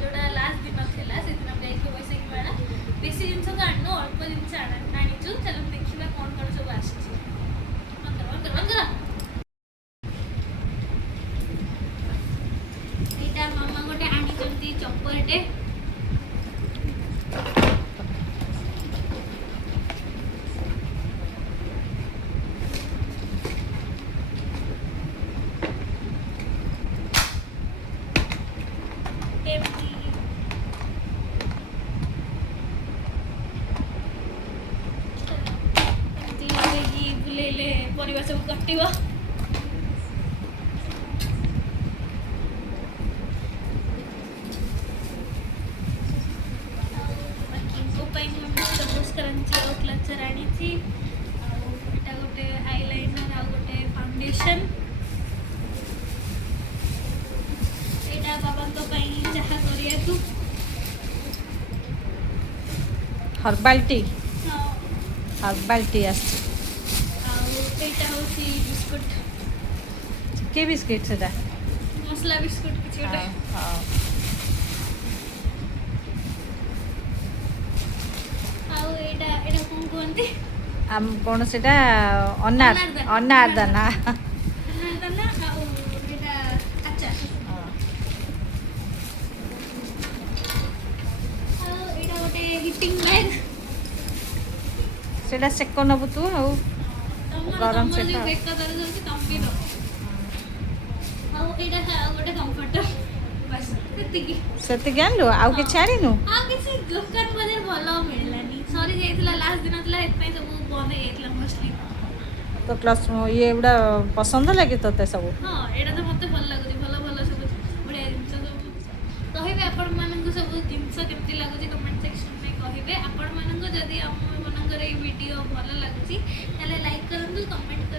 जोटा लास्ट दिन थिला से दिन जाइए बैसाखी मेला बेसी जिन तो आनु अल्प जिन आनीचु चलो देखा कौन कौन सब आसी यहाँ मामा गोटे आनी चपरटे परिवार सब कटिव क्लचर आनी गोटे आईलाइनर आ गोटे फाउंडेशन यहाँ बाबा चाह कर हर्बाल टी हर्बाल टी बिस्कुट के बिस्किट से मसला बिस्कुट किसी गोटे कौन कहते कौन से अनार अनारदाना हिटिंग बैग सेटा सेक नबु तू गरम से गोटे कंफर्टर बस से जानलु आउ कि छाड़ीनु दुकान बजार भल मिललानी सरी जाइतिला लास्ट दिन थिला एतपै सब बंद हो जाइतिला मोस्टली तो क्लास ये गुड़ा पसंद लगे तोते सब हां एडा तो मते भल लागुची भल भल सब बढ़िया जिंस सब कहिबे आपण मानन सब जिंस केमती लागुची कमेंट सेक्शन में कहिबे आपण मानन जदी हम मनन करे वीडियो भल लागुची ताले लाइक करंतु कमेंट